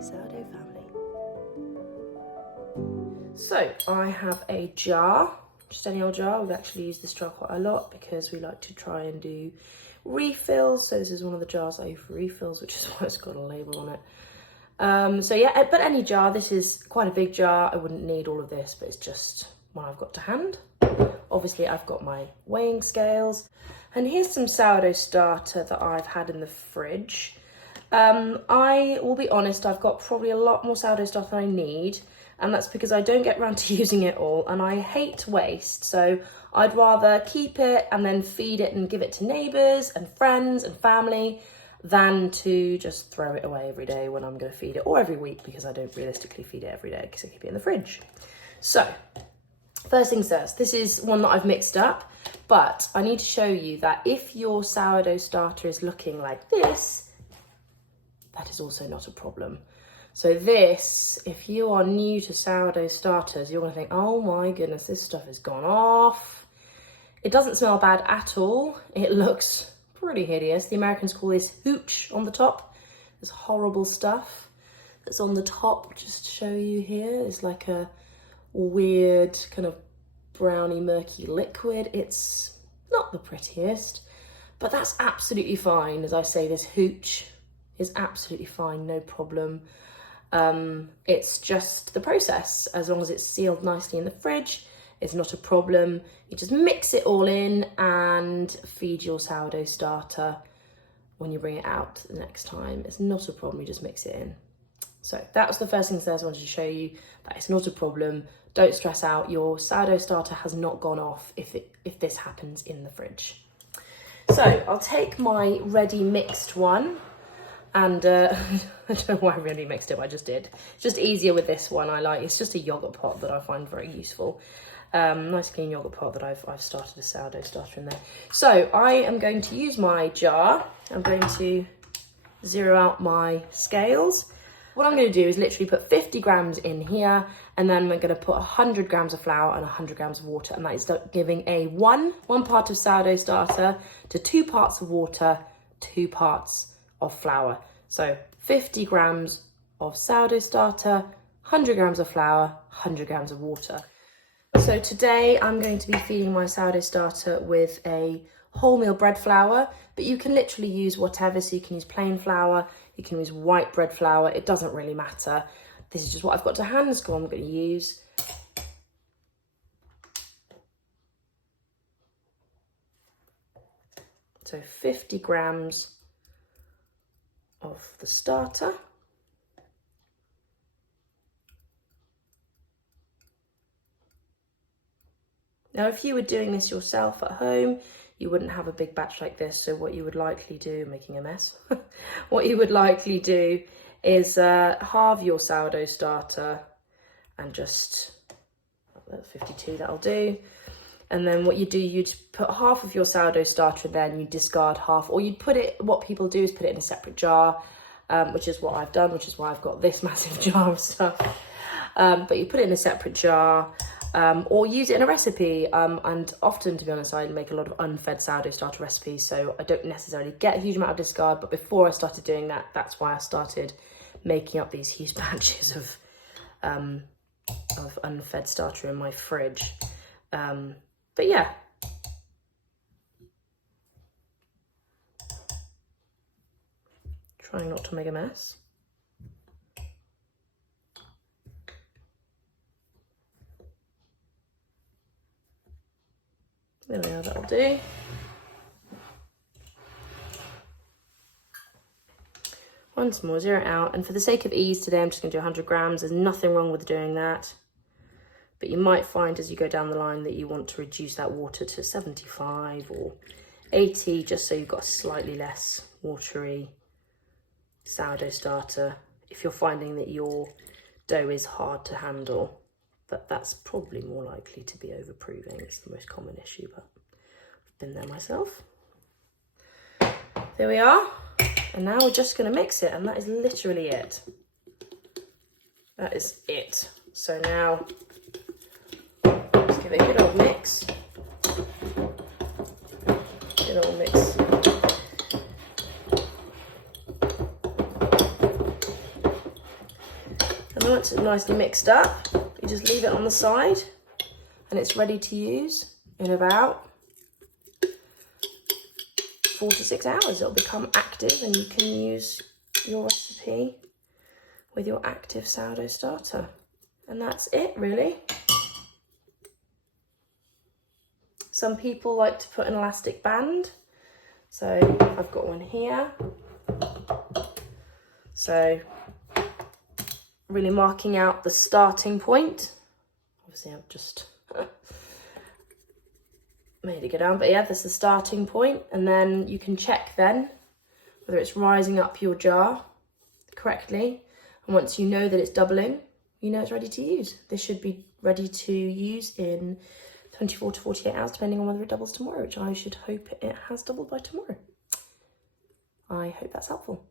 my sourdough family. So I have a jar, just any old jar. We've actually used this jar quite a lot because we like to try and do refills. So this is one of the jars I use for refills, which is why it's got a label on it. So yeah, but any jar. This is quite a big jar. I wouldn't need all of this, but it's just what I've got to hand. Obviously I've got my weighing scales, and here's some sourdough starter that I've had in the fridge. I will be honest, I've got probably a lot more sourdough starter than I need, and that's because I don't get around to using it all, and I hate waste, so I'd rather keep it and then feed it and give it to neighbours and friends and family than to just throw it away every day when I'm going to feed it, or every week, because I don't realistically feed it every day because I keep it in the fridge. So first things first, this is one that I've mixed up, but I need to show you that if your sourdough starter is looking like this, that is also not a problem. So this, if you are new to sourdough starters, you're gonna think, oh my goodness, this stuff has gone off. It doesn't smell bad at all. It looks pretty hideous. The Americans call this hooch on the top. This horrible stuff that's on the top, just to show you here, is like a weird kind of browny murky liquid. It's not the prettiest, but that's absolutely fine. As I say, this hooch is absolutely fine, no problem. It's just the process. As long as it's sealed nicely in the fridge, it's not a problem. You just mix it all in and feed your sourdough starter when you bring it out the next time. It's not a problem, you just mix it in. So that was the first thing that I wanted to show you, that it's not a problem. Don't stress out, your sourdough starter has not gone off if this happens in the fridge. So I'll take my ready mixed one, and I don't know why I really mixed it, but I just did. It's just easier with this one. It's just a yogurt pot that I find very useful. Nice clean yogurt pot that I've started a sourdough starter in there. So I am going to use my jar. I'm going to zero out my scales. What I'm going to do is literally put 50 grams in here, and then we're going to put 100 grams of flour and 100 grams of water, and that is giving a one part of sourdough starter to 2 parts of water, 2 parts of flour. So 50 grams of sourdough starter, 100 grams of flour, 100 grams of water. So today I'm going to be feeding my sourdough starter with a wholemeal bread flour, but you can literally use whatever. So you can use plain flour, you can use white bread flour, it doesn't really matter. This is just what I've got to hand, so I'm going to use. So 50 grams of the starter. Now, if you were doing this yourself at home, you wouldn't have a big batch like this. So what you would likely do, making a mess, what you would likely do is halve your sourdough starter and just 52, that'll do. And then what you do, you'd put half of your sourdough starter in there and you discard half, or you'd put it, what people do is put it in a separate jar, which is what I've done, which is why I've got this massive jar of stuff. But you put it in a separate jar, or use it in a recipe. And often, to be honest, I make a lot of unfed sourdough starter recipes, so I don't necessarily get a huge amount of discard. But before I started doing that, that's why I started making up these huge batches of unfed starter in my fridge. But yeah. Trying not to make a mess. There we are, that'll do. Once more, zero it out. And for the sake of ease today, I'm just going to do 100 grams. There's nothing wrong with doing that. But you might find as you go down the line that you want to reduce that water to 75 or 80, just so you've got a slightly less watery sourdough starter if you're finding that your dough is hard to handle. But that's probably more likely to be overproving. It's the most common issue, but I've been there myself. There we are. And now we're just going to mix it, and that is literally it. That is it. So now, let's give it a good old mix. Good old mix. Once it's nicely mixed up, you just leave it on the side and it's ready to use in about 4 to 6 hours. It'll become active and you can use your recipe with your active sourdough starter. And that's it, really. Some people like to put an elastic band. So I've got one here. So really marking out the starting point. Obviously I've just made it go down, but yeah, this is the starting point. And then you can check then whether it's rising up your jar correctly. And once you know that it's doubling, you know it's ready to use. This should be ready to use in 24 to 48 hours, depending on whether it doubles tomorrow, which I should hope it has doubled by tomorrow. I hope that's helpful.